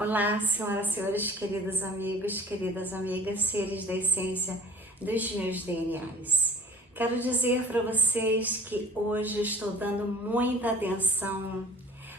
Olá, senhoras e senhores, queridos amigos, queridas amigas, seres da essência dos meus DNAs. Quero dizer para vocês que hoje estou dando muita atenção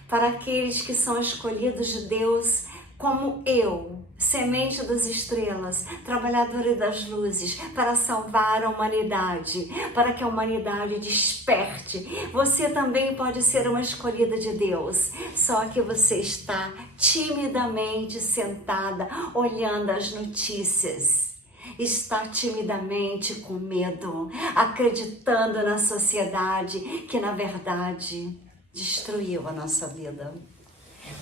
para aqueles que são escolhidos de Deus como eu, semente das estrelas, trabalhadora das luzes, para salvar a humanidade, para que a humanidade desperte. Você também pode ser uma escolhida de Deus, só que você está timidamente sentada, olhando as notícias. Está timidamente com medo, acreditando na sociedade que, na verdade, destruiu a nossa vida.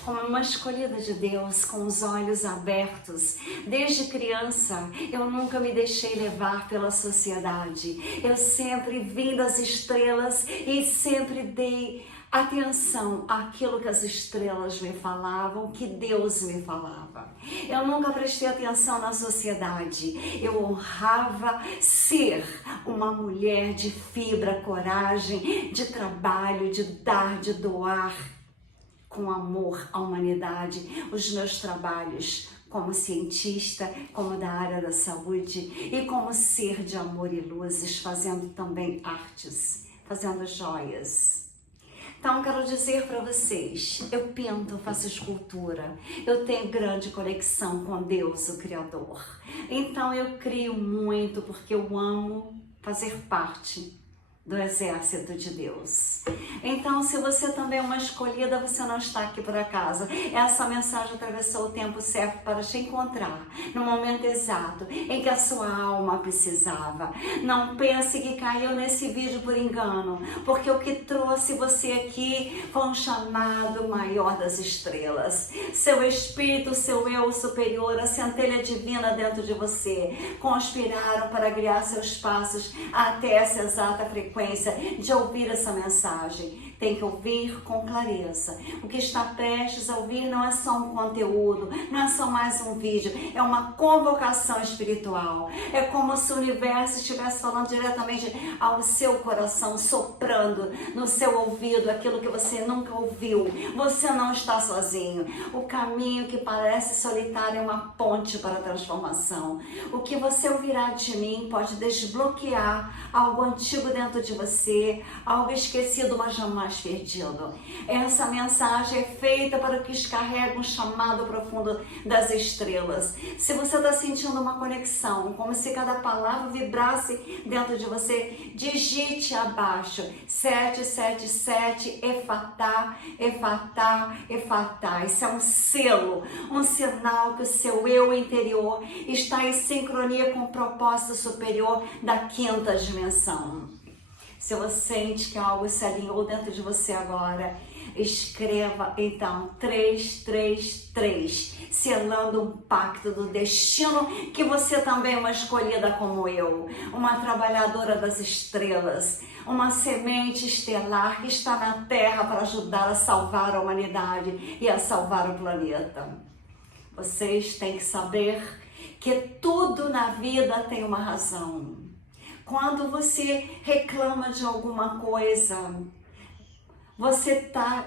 Como uma escolhida de Deus, com os olhos abertos, desde criança, eu nunca me deixei levar pela sociedade. Eu sempre vim das estrelas e sempre dei atenção àquilo que as estrelas me falavam, que Deus me falava. Eu nunca prestei atenção na sociedade. Eu honrava ser uma mulher de fibra, coragem, de trabalho, de dar, de doar, com amor à humanidade. Os meus trabalhos como cientista, como da área da saúde e como ser de amor e luzes, fazendo também artes, fazendo joias. Então, quero dizer para vocês, eu pinto, faço escultura, eu tenho grande conexão com Deus, o Criador. Então, eu crio muito porque eu amo fazer parte do exército de Deus. Então, se você também é uma escolhida, você não está aqui por acaso. Essa mensagem atravessou o tempo certo para te encontrar no momento exato em que a sua alma precisava. Não pense que caiu nesse vídeo por engano, porque o que trouxe você aqui foi um chamado maior das estrelas. Seu espírito, seu eu superior, a centelha divina dentro de você, conspiraram para guiar seus passos até essa exata frequência de ouvir essa mensagem. Tem que ouvir com clareza. O que está prestes a ouvir não é só um conteúdo, não é só mais um vídeo, é uma convocação espiritual. É como se o universo estivesse falando diretamente ao seu coração, soprando no seu ouvido aquilo que você nunca ouviu. Você não está sozinho. O caminho que parece solitário é uma ponte para a transformação. O que você ouvirá de mim pode desbloquear algo antigo dentro de você, algo esquecido, mas jamais perdido. Essa mensagem é feita para que carrega um chamado profundo das estrelas. Se você está sentindo uma conexão, como se cada palavra vibrasse dentro de você, digite abaixo 777 Efatá, Efatá, Efatá. Isso é um selo, um sinal que o seu eu interior está em sincronia com o propósito superior da quinta dimensão. Se você sente que algo se alinhou dentro de você agora, escreva então 333, selando um pacto do destino, que você também é uma escolhida como eu, uma trabalhadora das estrelas, uma semente estelar que está na Terra para ajudar a salvar a humanidade e a salvar o planeta. Vocês têm que saber que tudo na vida tem uma razão. Quando você reclama de alguma coisa, você está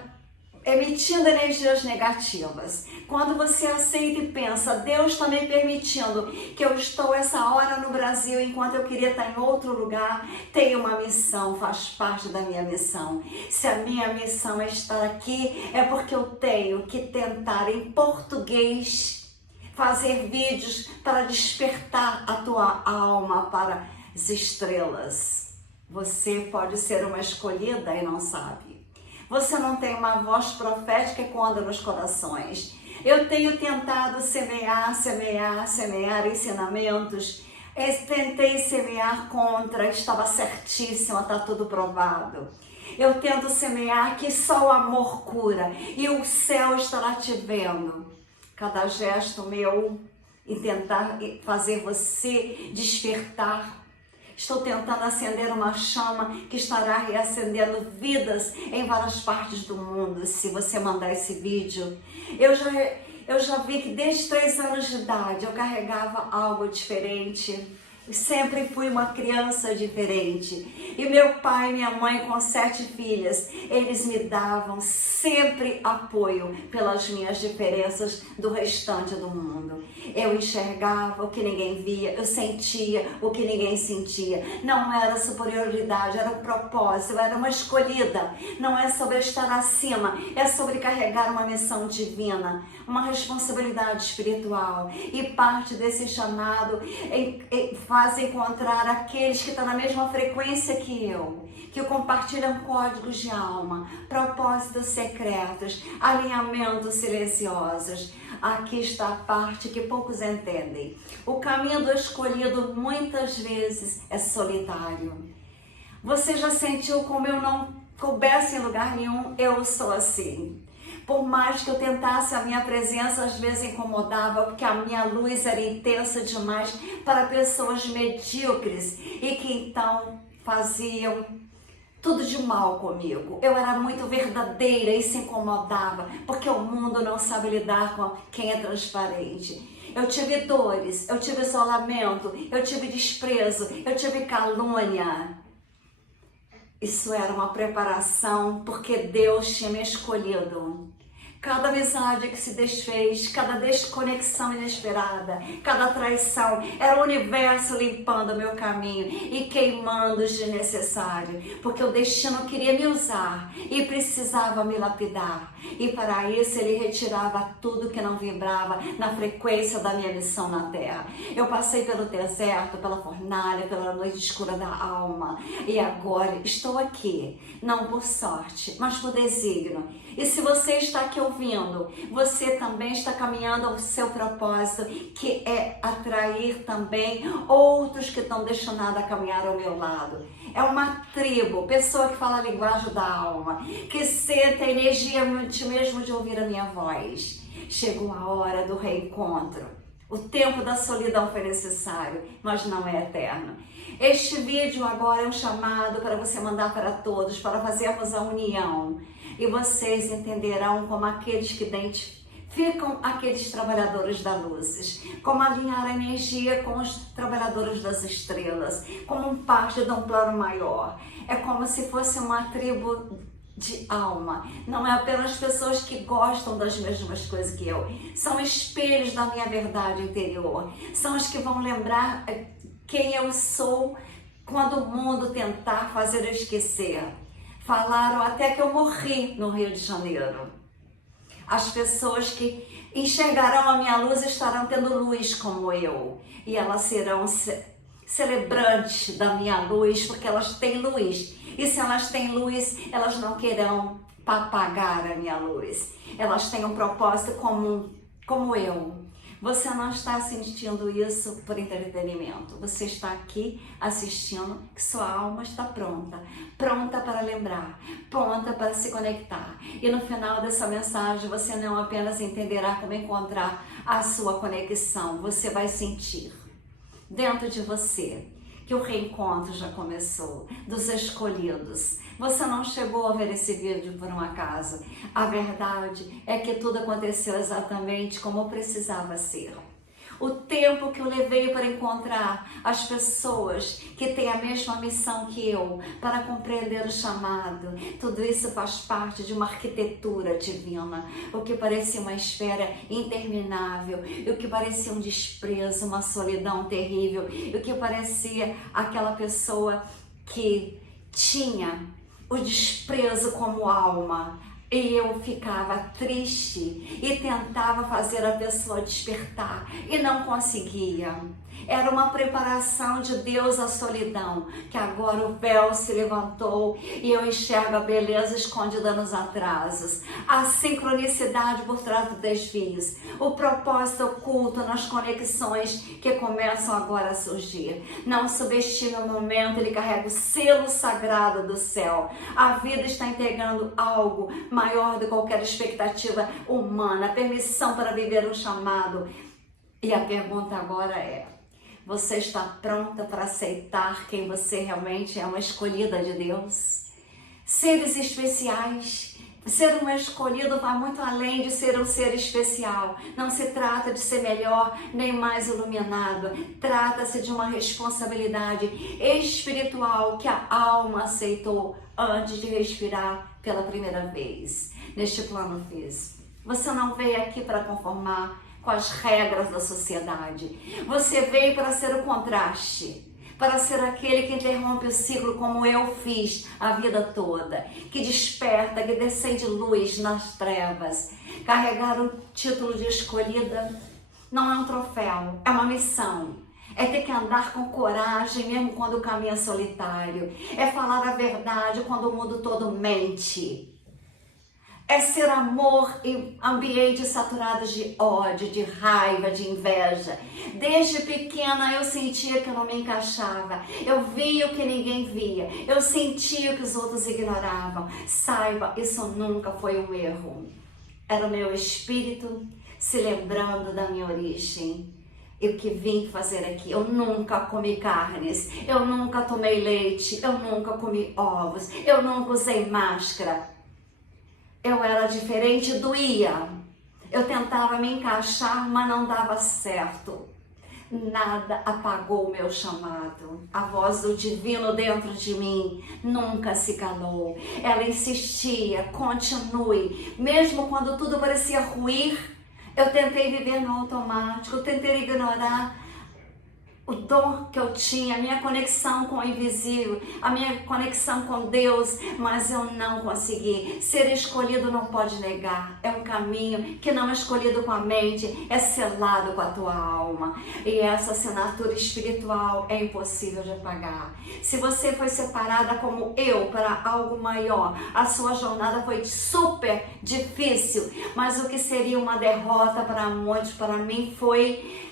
emitindo energias negativas. Quando você aceita e pensa, Deus está me permitindo que eu estou essa hora no Brasil enquanto eu queria estar em outro lugar, tenho uma missão, faz parte da minha missão. Se a minha missão é estar aqui, é porque eu tenho que tentar em português fazer vídeos para despertar a tua alma para as estrelas. Você pode ser uma escolhida e não sabe. Você não tem uma voz profética que anda nos corações. Eu tenho tentado semear ensinamentos. Eu tentei semear contra, estava certíssima, está tudo provado. Eu tento semear que só o amor cura e o céu estará te vendo. Cada gesto meu em tentar fazer você despertar. Estou tentando acender uma chama que estará reacendendo vidas em várias partes do mundo. Se você mandar esse vídeo, eu já vi que desde 3 anos de idade eu carregava algo diferente. Sempre fui uma criança diferente. E meu pai e minha mãe, com 7 filhas, eles me davam sempre apoio pelas minhas diferenças do restante do mundo. Eu enxergava o que ninguém via, eu sentia o que ninguém sentia. Não era superioridade, era um propósito, eu era uma escolhida. Não é sobre estar acima, é sobre carregar uma missão divina, uma responsabilidade espiritual. E parte desse chamado faz encontrar aqueles que estão na mesma frequência que eu, que compartilham códigos de alma, propósitos secretos, alinhamentos silenciosos. Aqui está a parte que poucos entendem. O caminho do escolhido muitas vezes é solitário. Você já sentiu como eu não coubesse em lugar nenhum? Eu sou assim. Por mais que eu tentasse, a minha presença às vezes incomodava, porque a minha luz era intensa demais para pessoas medíocres e que então faziam tudo de mal comigo. Eu era muito verdadeira e se incomodava, porque o mundo não sabe lidar com quem é transparente. Eu tive dores, eu tive isolamento, eu tive desprezo, eu tive calúnia. Isso era uma preparação, porque Deus tinha me escolhido. Cada amizade que se desfez, cada desconexão inesperada, cada traição, era o universo limpando meu caminho e queimando o desnecessário, porque o destino queria me usar e precisava me lapidar. E para isso ele retirava tudo que não vibrava na frequência da minha missão na Terra. Eu passei pelo deserto, pela fornalha, pela noite escura da alma e agora estou aqui, não por sorte, mas por desígnio. E se você está aqui ouvindo, você também está caminhando ao seu propósito, que é atrair também outros que estão destinados a caminhar ao meu lado. É uma tribo, pessoa que fala a linguagem da alma, que sente a energia mesmo de ouvir a minha voz. Chegou a hora do reencontro. O tempo da solidão foi necessário, mas não é eterno. Este vídeo agora é um chamado para você mandar para todos, para fazermos a união. E vocês entenderão como aqueles que identificam aqueles trabalhadores da luz, como alinhar a energia com os trabalhadores das estrelas, como parte de um plano maior. É como se fosse uma tribo de alma. Não é apenas pessoas que gostam das mesmas coisas que eu. São espelhos da minha verdade interior. São os que vão lembrar quem eu sou quando o mundo tentar fazer eu esquecer. Falaram até que eu morri no Rio de Janeiro. As pessoas que enxergarão a minha luz estarão tendo luz como eu. E elas serão celebrantes da minha luz, porque elas têm luz. E se elas têm luz, elas não querão pagar a minha luz. Elas têm um propósito comum, como eu. Você não está sentindo isso por entretenimento. Você está aqui assistindo que sua alma está pronta. Pronta para lembrar, pronta para se conectar. E no final dessa mensagem você não apenas entenderá como encontrar a sua conexão. Você vai sentir dentro de você que o reencontro já começou, dos escolhidos. Você não chegou a ver esse vídeo por um acaso. A verdade é que tudo aconteceu exatamente como precisava ser. O tempo que eu levei para encontrar as pessoas que têm a mesma missão que eu, para compreender o chamado, tudo isso faz parte de uma arquitetura divina. O que parecia uma esfera interminável, o que parecia um desprezo, uma solidão terrível, o que parecia aquela pessoa que tinha o desprezo como alma. E eu ficava triste e tentava fazer a pessoa despertar e não conseguia. Era uma preparação de Deus à solidão, que agora o véu se levantou e eu enxergo a beleza escondida nos atrasos, a sincronicidade por trás dos desvios, o propósito oculto nas conexões que começam agora a surgir. Não subestime o momento, ele carrega o selo sagrado do céu. A vida está entregando algo maior do que qualquer expectativa humana, permissão para viver um chamado. E a pergunta agora é: você está pronta para aceitar quem você realmente é, uma escolhida de Deus? Seres especiais Ser um escolhido vai muito além de ser um ser especial. Não se trata de ser melhor nem mais iluminado. Trata-se de uma responsabilidade espiritual que a alma aceitou antes de respirar pela primeira vez neste plano físico. Você não veio aqui para conformar com as regras da sociedade. Você veio para ser o contraste, para ser aquele que interrompe o ciclo como eu fiz a vida toda, que desperta, que descende luz nas trevas. Carregar o título de escolhida não é um troféu, é uma missão. É ter que andar com coragem mesmo quando o caminho é solitário. É falar a verdade quando o mundo todo mente. É ser amor em ambientes saturados de ódio, de raiva, de inveja. Desde pequena eu sentia que eu não me encaixava. Eu via o que ninguém via. Eu sentia o que os outros ignoravam. Saiba, isso nunca foi um erro. Era o meu espírito se lembrando da minha origem. E o que vim fazer aqui? Eu nunca comi carnes. Eu nunca tomei leite. Eu nunca comi ovos. Eu nunca usei máscara. Eu era diferente, doía. Eu tentava me encaixar, mas não dava certo. Nada apagou o meu chamado. A voz do divino dentro de mim nunca se calou. Ela insistia, continue. Mesmo quando tudo parecia ruir, eu tentei viver no automático, eu tentei ignorar o dom que eu tinha, a minha conexão com o invisível, a minha conexão com Deus, mas eu não consegui. Ser escolhido não pode negar, é um caminho que não é escolhido com a mente, é selado com a tua alma. E essa assinatura espiritual é impossível de apagar. Se você foi separada como eu para algo maior, a sua jornada foi super difícil, mas o que seria uma derrota para muitos, para mim foi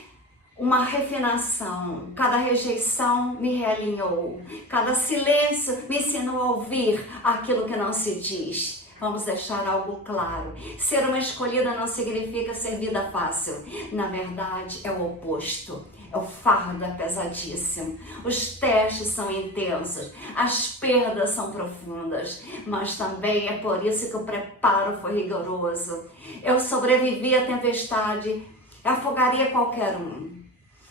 uma refinação. Cada rejeição me realinhou. Cada silêncio me ensinou a ouvir aquilo que não se diz. Vamos deixar algo claro. Ser uma escolhida não significa ser vida fácil. Na verdade, é o oposto. O fardo é pesadíssimo. Os testes são intensos. As perdas são profundas. Mas também é por isso que o preparo foi rigoroso. Eu sobrevivi à tempestade. Afogaria qualquer um.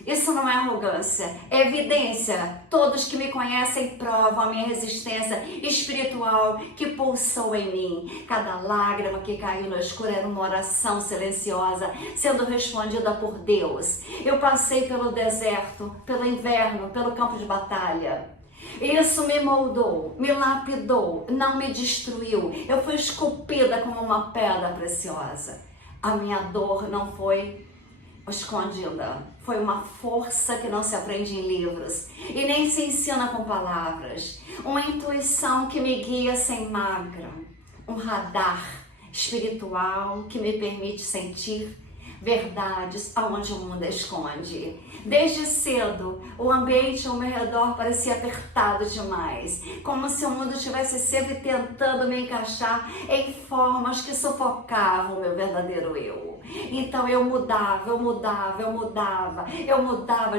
Isso não é arrogância, é evidência. Todos que me conhecem provam a minha resistência espiritual que pulsou em mim. Cada lágrima que caiu no escuro era uma oração silenciosa, sendo respondida por Deus. Eu passei pelo deserto, pelo inverno, pelo campo de batalha. Isso me moldou, me lapidou, não me destruiu. Eu fui esculpida como uma pedra preciosa. A minha dor não foi escondida. Foi uma força que não se aprende em livros e nem se ensina com palavras. Uma intuição que me guia sem magra. Um radar espiritual que me permite sentir verdades aonde o mundo esconde. Desde cedo, o ambiente ao meu redor parecia apertado demais, como se o mundo estivesse sempre tentando me encaixar em formas que sufocavam o meu verdadeiro eu. Então eu mudava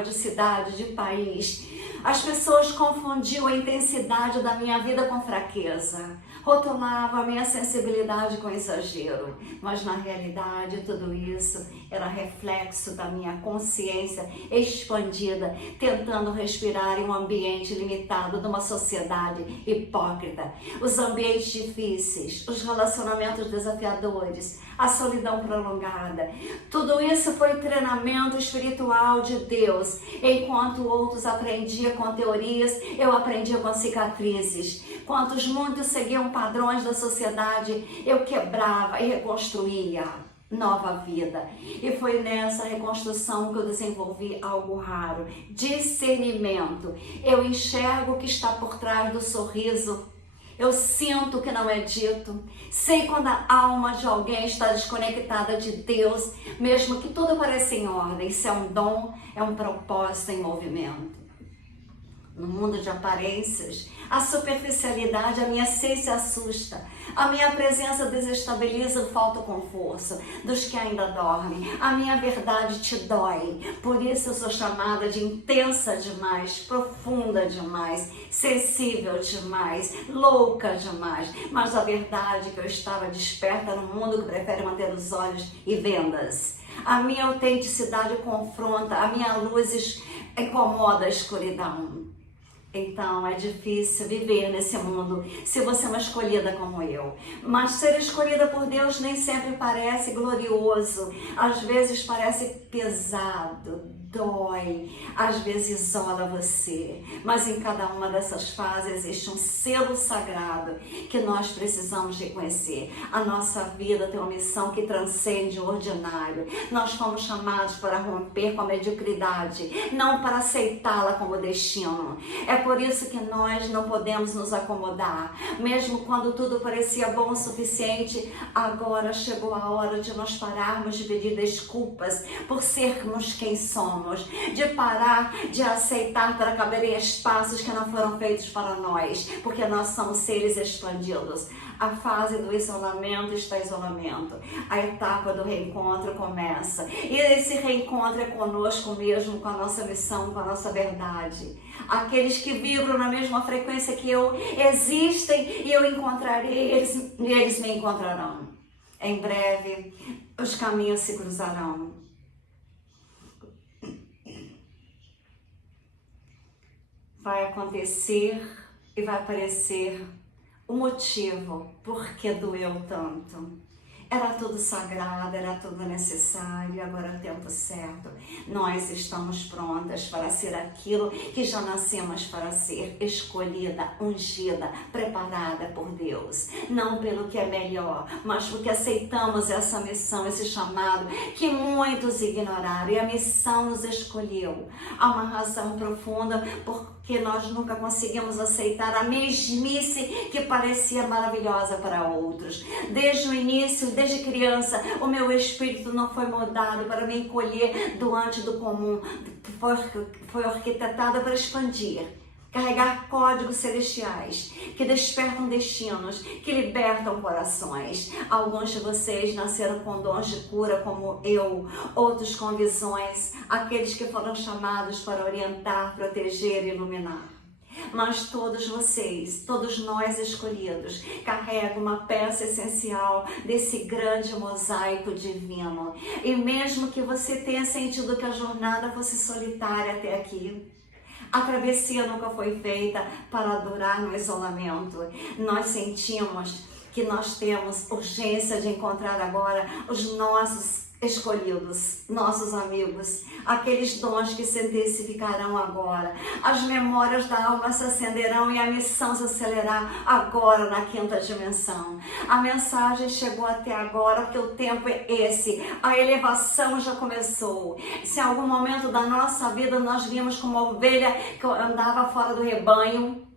de cidade, de país. As pessoas confundiam a intensidade da minha vida com fraqueza. Rotulavam a minha sensibilidade com exagero. Mas na realidade tudo isso era reflexo da minha consciência expandida, tentando respirar em um ambiente limitado de uma sociedade hipócrita. Os ambientes difíceis, os relacionamentos desafiadores, a solidão prolongada. Tudo isso foi treinamento espiritual de Deus. Enquanto outros aprendiam com teorias, eu aprendia com cicatrizes. Quantos muitos seguiam padrões da sociedade, eu quebrava e reconstruía nova vida. E foi nessa reconstrução que eu desenvolvi algo raro, discernimento. Eu enxergo o que está por trás do sorriso. Eu sinto o que não é dito. Sei quando a alma de alguém está desconectada de Deus, mesmo que tudo pareça em ordem. Isso é um dom, é um propósito em movimento. no mundo de aparências. A superficialidade, a minha essência assusta. A minha presença desestabiliza o falta conforto dos que ainda dormem. A minha verdade te dói. Por isso eu sou chamada de intensa demais, profunda demais, sensível demais, louca demais. Mas a verdade é que eu estava desperta no mundo que prefere manter os olhos e vendas. A minha autenticidade confronta, a minha luz incomoda a escuridão. Então é difícil viver nesse mundo se você é uma escolhida como eu. Mas ser escolhida por Deus nem sempre parece glorioso. Às vezes parece pesado, dói, às vezes isola você. Mas em cada uma dessas fases existe um selo sagrado que nós precisamos reconhecer. A nossa vida tem uma missão que transcende o ordinário. Nós fomos chamados para romper com a mediocridade, não para aceitá-la como destino. É por isso que nós não podemos nos acomodar. Mesmo quando tudo parecia bom o suficiente, agora chegou a hora de nós pararmos de pedir desculpas por sermos quem somos, de parar de aceitar para caber em espaços que não foram feitos para nós, porque nós somos seres expandidos. A fase do isolamento está em isolamento. A etapa do reencontro começa. E esse reencontro é conosco mesmo, com a nossa missão, com a nossa verdade. Aqueles que vibram na mesma frequência que eu existem e eu encontrarei eles e eles me encontrarão. Em breve, os caminhos se cruzarão. Vai acontecer e vai aparecer o motivo por que doeu tanto. Era tudo sagrado, era tudo necessário, agora é o tempo certo. Nós estamos prontas para ser aquilo que já nascemos para ser, escolhida, ungida, preparada por Deus. Não pelo que é melhor, mas porque aceitamos essa missão, esse chamado que muitos ignoraram e a missão nos escolheu. Há uma razão profunda porque nós nunca conseguimos aceitar a mesmice que parecia maravilhosa para outros. Desde o início, desde criança, o meu espírito não foi moldado para me encolher diante do comum, foi arquitetado para expandir, carregar códigos celestiais que despertam destinos, que libertam corações. Alguns de vocês nasceram com dons de cura como eu, outros com visões, aqueles que foram chamados para orientar, proteger e iluminar. Mas todos vocês, todos nós escolhidos, carregam uma peça essencial desse grande mosaico divino. E mesmo que você tenha sentido que a jornada fosse solitária até aqui, a travessia nunca foi feita para durar no isolamento. Nós sentimos que nós temos urgência de encontrar agora os nossos escolhidos, nossos amigos, aqueles dons que se intensificarão agora. As memórias da alma se acenderão e a missão se acelerar agora na quinta dimensão. A mensagem chegou até agora porque o tempo é esse. A elevação já começou. Se em algum momento da nossa vida nós vimos como uma ovelha que andava fora do rebanho,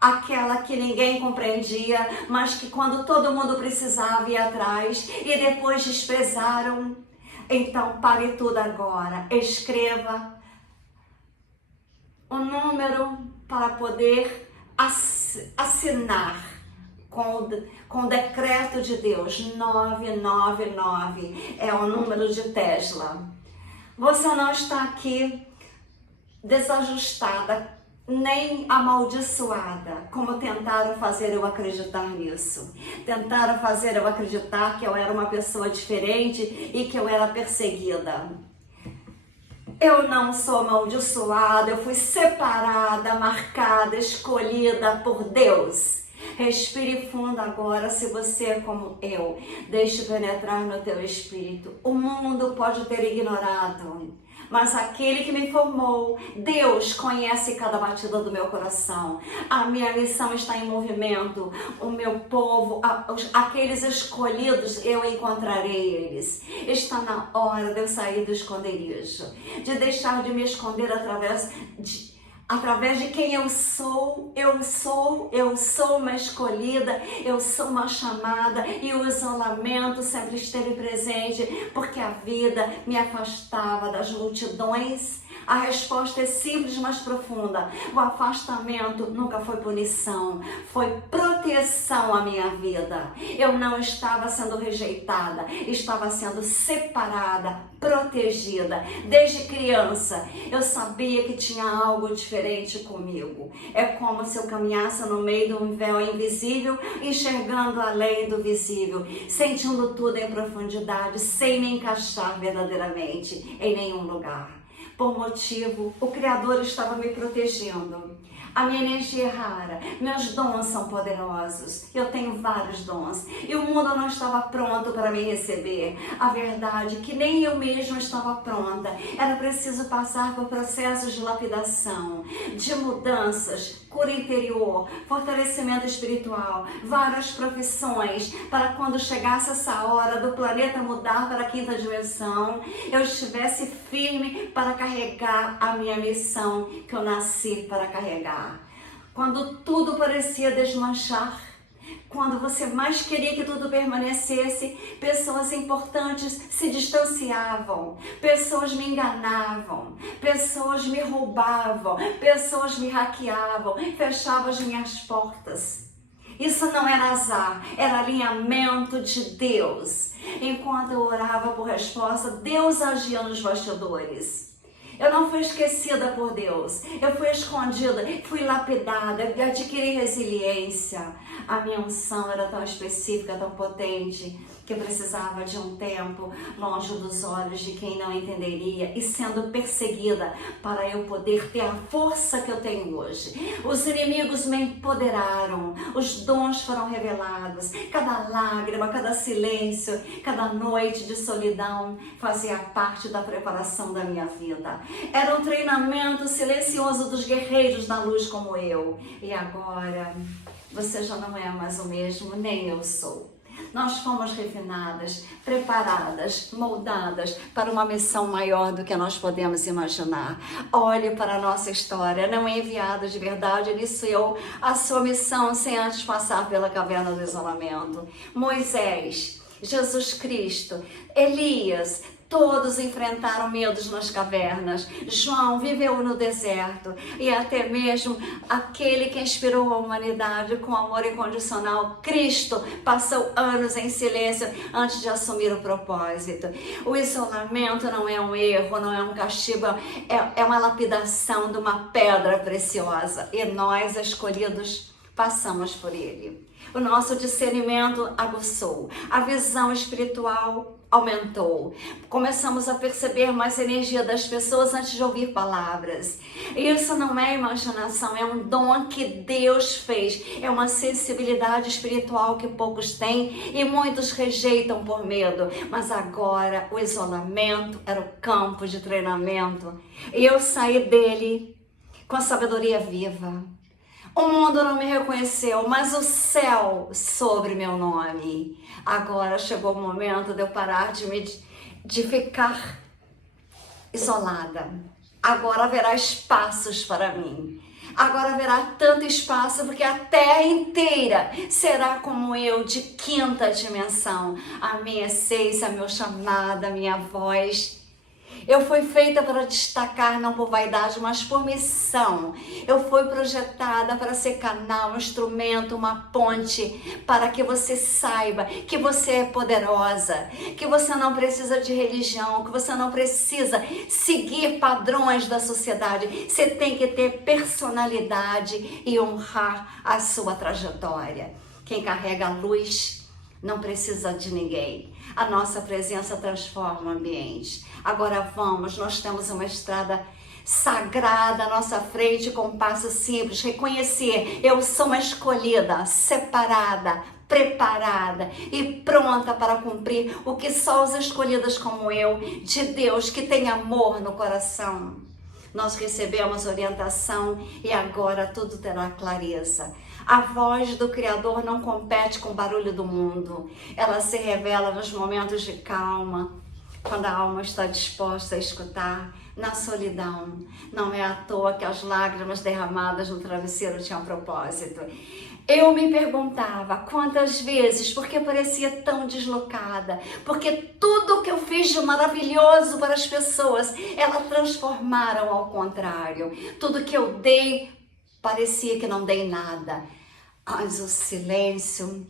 aquela que ninguém compreendia, mas que quando todo mundo precisava ia atrás e depois desprezaram. Então pare tudo agora, escreva o número para poder assinar com o decreto de Deus. 999 é o número de Tesla. Você não está aqui desajustada, nem amaldiçoada, como tentaram fazer eu acreditar nisso. Tentaram fazer eu acreditar que eu era uma pessoa diferente e que eu era perseguida. Eu não sou amaldiçoada, eu fui separada, marcada, escolhida por Deus. Respire fundo agora, se você é como eu. Deixe penetrar no teu espírito. O mundo pode ter ignorado, mas aquele que me formou, Deus, conhece cada batida do meu coração. A minha missão está em movimento. O meu povo, aqueles escolhidos, eu encontrarei eles. Está na hora de eu sair do esconderijo, de deixar de me esconder através de quem eu sou. Eu sou uma escolhida, eu sou uma chamada, e o isolamento sempre esteve presente, porque a vida me afastava das multidões, A resposta é simples, mas profunda. O afastamento nunca foi punição, foi proteção à minha vida. Eu não estava sendo rejeitada, estava sendo separada, protegida. Desde criança, eu sabia que tinha algo diferente comigo. É como se eu caminhasse no meio de um véu invisível, enxergando além do visível, sentindo tudo em profundidade, sem me encaixar verdadeiramente em nenhum lugar. Por motivo, o Criador estava me protegendo. A minha energia é rara, meus dons são poderosos, eu tenho vários dons e o mundo não estava pronto para me receber. A verdade é que nem eu mesma estava pronta, era preciso passar por processos de lapidação, de mudanças, cura interior, fortalecimento espiritual, várias profissões, para quando chegasse essa hora do planeta mudar para a quinta dimensão, eu estivesse firme para carregar a minha missão que eu nasci para carregar. Quando tudo parecia desmanchar, quando você mais queria que tudo permanecesse, pessoas importantes se distanciavam, pessoas me enganavam, pessoas me roubavam, pessoas me hackeavam, fechavam as minhas portas. Isso não era azar, era alinhamento de Deus. Enquanto eu orava por resposta, Deus agia nos bastidores. Eu não fui esquecida por Deus, eu fui escondida, fui lapidada, adquiri resiliência. A minha unção era tão específica, tão potente, que eu precisava de um tempo longe dos olhos de quem não entenderia e sendo perseguida para eu poder ter a força que eu tenho hoje. Os inimigos me empoderaram, os dons foram revelados, cada lágrima, cada silêncio, cada noite de solidão fazia parte da preparação da minha vida. Era um treinamento silencioso dos guerreiros da luz como eu. E agora, você já não é mais o mesmo, nem eu sou. Nós fomos refinadas, preparadas, moldadas para uma missão maior do que nós podemos imaginar. Olhe para a nossa história, não é enviado de verdade, iniciou a sua missão sem antes passar pela caverna do isolamento. Moisés, Jesus Cristo, Elias, todos enfrentaram medos nas cavernas. João viveu no deserto e até mesmo aquele que inspirou a humanidade com amor incondicional, Cristo, passou anos em silêncio antes de assumir o propósito. O isolamento não é um erro, não é um castigo, é uma lapidação de uma pedra preciosa e nós, escolhidos, passamos por ele. O nosso discernimento aguçou, a visão espiritual aumentou. Começamos a perceber mais a energia das pessoas antes de ouvir palavras. Isso não é imaginação, é um dom que Deus fez. É uma sensibilidade espiritual que poucos têm e muitos rejeitam por medo. Mas agora o isolamento era o campo de treinamento. E eu saí dele com a sabedoria viva. O mundo não me reconheceu, mas o céu sobre meu nome. Agora chegou o momento de eu parar de ficar isolada. Agora haverá espaços para mim. Agora haverá tanto espaço porque a terra inteira será como eu, de quinta dimensão. A minha essência, meu chamado, a minha voz. Eu fui feita para destacar, não por vaidade, mas por missão. Eu fui projetada para ser canal, um instrumento, uma ponte, para que você saiba que você é poderosa, que você não precisa de religião, que você não precisa seguir padrões da sociedade. Você tem que ter personalidade e honrar a sua trajetória. Quem carrega a luz não precisa de ninguém. A nossa presença transforma o ambiente. Agora vamos, nós temos uma estrada sagrada à nossa frente com um passo simples. Reconhecer, eu sou uma escolhida, separada, preparada e pronta para cumprir o que só os escolhidos como eu, de Deus, que tem amor no coração. Nós recebemos orientação e agora tudo terá clareza. A voz do Criador não compete com o barulho do mundo. Ela se revela nos momentos de calma, quando a alma está disposta a escutar, na solidão. Não é à toa que as lágrimas derramadas no travesseiro tinham propósito. Eu me perguntava quantas vezes, porque parecia tão deslocada, porque tudo que eu fiz de maravilhoso para as pessoas, elas transformaram ao contrário. Tudo que eu dei, parecia que não dei nada. Mas o silêncio,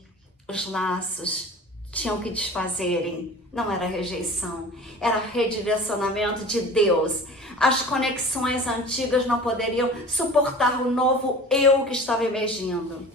os laços tinham que desfazerem. Não era rejeição, era redirecionamento de Deus. As conexões antigas não poderiam suportar o novo eu que estava emergindo.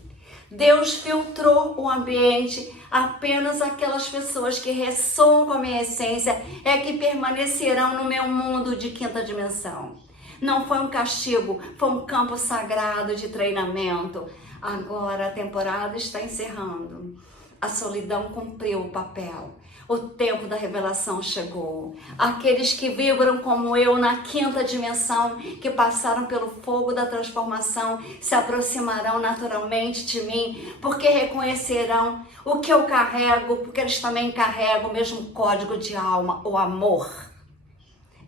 Deus filtrou o ambiente, apenas aquelas pessoas que ressoam com a minha essência é que permanecerão no meu mundo de quinta dimensão. Não foi um castigo, foi um campo sagrado de treinamento. Agora a temporada está encerrando. A solidão cumpriu o papel. O tempo da revelação chegou. Aqueles que vibram como eu na quinta dimensão, que passaram pelo fogo da transformação, se aproximarão naturalmente de mim, porque reconhecerão o que eu carrego, porque eles também carregam o mesmo código de alma, o amor.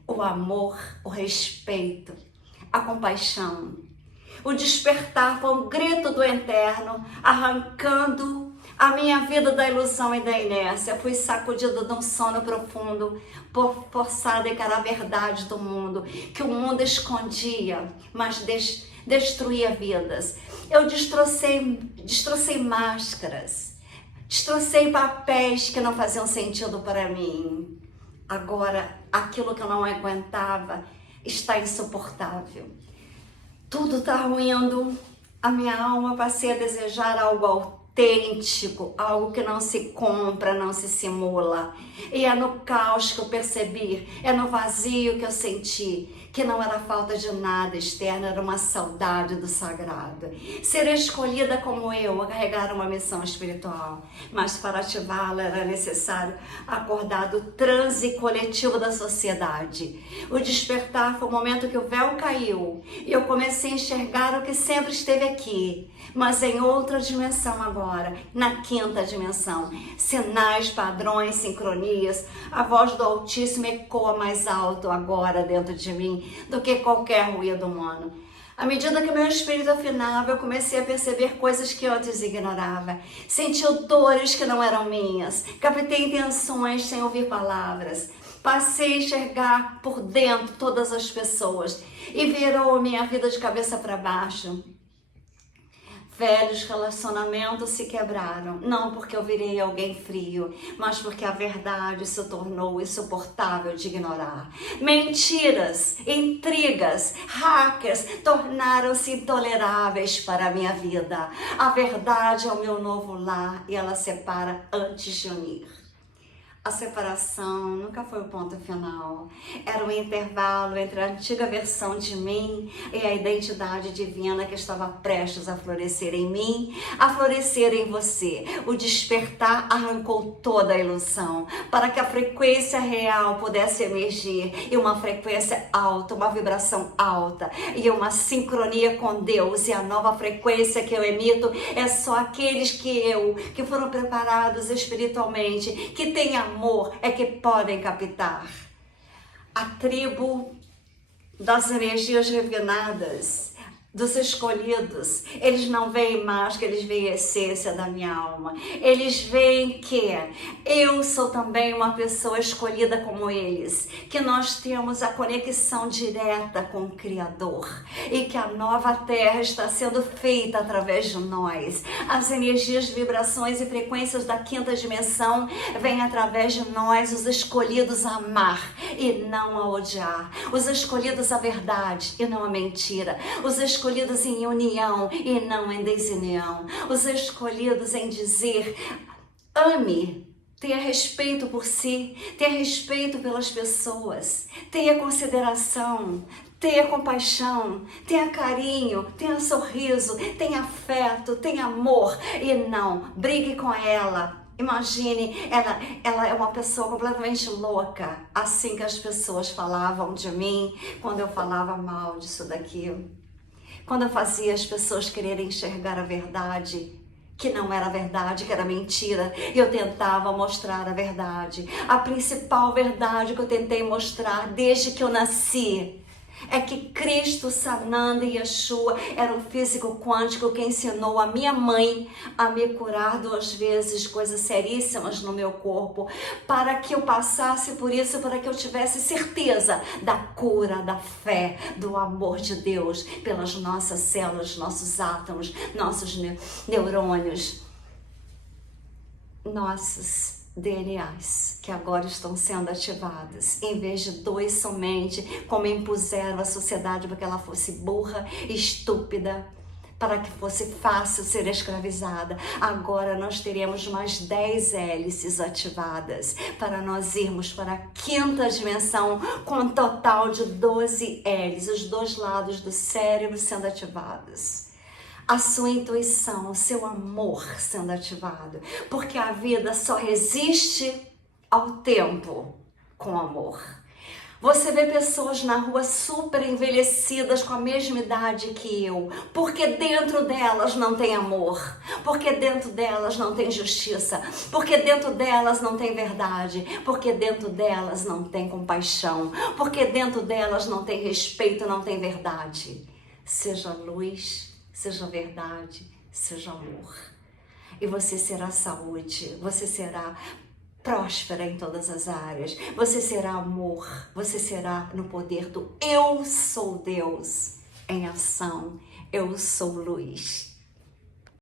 O amor, o respeito, a compaixão. O despertar foi um grito do eterno, arrancando a minha vida da ilusão e da inércia. Fui sacudida de um sono profundo, forçada a encarar a verdade do mundo, que o mundo escondia, mas destruía vidas. Eu destrocei máscaras, destrocei papéis que não faziam sentido para mim. Agora, aquilo que eu não aguentava está insuportável. Tudo está ruindo. A minha alma passei a desejar algo autêntico, algo que não se compra, não se simula. E é no caos que eu percebi, é no vazio que eu senti que não era falta de nada externo, era uma saudade do sagrado. Ser escolhida como eu, a carregar uma missão espiritual, mas para ativá-la era necessário acordar do transe coletivo da sociedade. O despertar foi o momento que o véu caiu e eu comecei a enxergar o que sempre esteve aqui, mas em outra dimensão agora, na quinta dimensão. Sinais, padrões, sincronias, a voz do Altíssimo ecoa mais alto agora dentro de mim do que qualquer ruído humano. À medida que meu espírito afinava, eu comecei a perceber coisas que antes ignorava. Senti dores que não eram minhas, captei intenções sem ouvir palavras. Passei a enxergar por dentro todas as pessoas e virou minha vida de cabeça para baixo. Velhos relacionamentos se quebraram, não porque eu virei alguém frio, mas porque a verdade se tornou insuportável de ignorar. Mentiras, intrigas, hackers tornaram-se intoleráveis para a minha vida. A verdade é o meu novo lar e ela separa antes de unir. A separação nunca foi o ponto final. Era um intervalo entre a antiga versão de mim e a identidade divina que estava prestes a florescer em mim, a florescer em você. O despertar arrancou toda a ilusão para que a frequência real pudesse emergir, e uma frequência alta, uma vibração alta e uma sincronia com Deus. E a nova frequência que eu emito é só aqueles que foram preparados espiritualmente, que têm amor, é que podem captar. A tribo das energias refinadas, dos escolhidos, eles não veem máscara, eles veem a essência da minha alma. Eles veem que eu sou também uma pessoa escolhida como eles, que nós temos a conexão direta com o Criador e que a nova terra está sendo feita através de nós. As energias, vibrações e frequências da quinta dimensão vêm através de nós, os escolhidos a amar e não a odiar, os escolhidos a verdade e não a mentira, os escolhidos em união e não em desunião, os escolhidos em dizer: ame, tenha respeito por si, tenha respeito pelas pessoas, tenha consideração, tenha compaixão, tenha carinho, tenha sorriso, tenha afeto, tenha amor, e não brigue com ela. Imagine, ela é uma pessoa completamente louca, assim que as pessoas falavam de mim quando eu falava mal disso daqui. Quando eu fazia as pessoas quererem enxergar a verdade, que não era verdade, que era mentira, e eu tentava mostrar a verdade. A principal verdade que eu tentei mostrar desde que eu nasci É que Cristo, Sananda e Yeshua era o físico quântico que ensinou a minha mãe a me curar 2 vezes, coisas seríssimas no meu corpo, para que eu passasse por isso, para que eu tivesse certeza da cura, da fé, do amor de Deus pelas nossas células, nossos átomos, nossos neurônios, nossos DNAs que agora estão sendo ativados, em vez de 2 somente, como impuseram a sociedade para que ela fosse burra, estúpida, para que fosse fácil ser escravizada. Agora nós teremos mais 10 hélices ativadas para nós irmos para a 5ª dimensão com um total de 12 hélices, os 2 lados do cérebro sendo ativados. A sua intuição, o seu amor sendo ativado, porque a vida só resiste ao tempo com amor. Você vê pessoas na rua super envelhecidas com a mesma idade que eu, porque dentro delas não tem amor, porque dentro delas não tem justiça, porque dentro delas não tem verdade, porque dentro delas não tem compaixão, porque dentro delas não tem respeito, não tem verdade. Seja luz, seja verdade, seja amor. E você será saúde, você será próspera em todas as áreas, você será amor, você será no poder do Eu Sou Deus em ação, eu sou luz.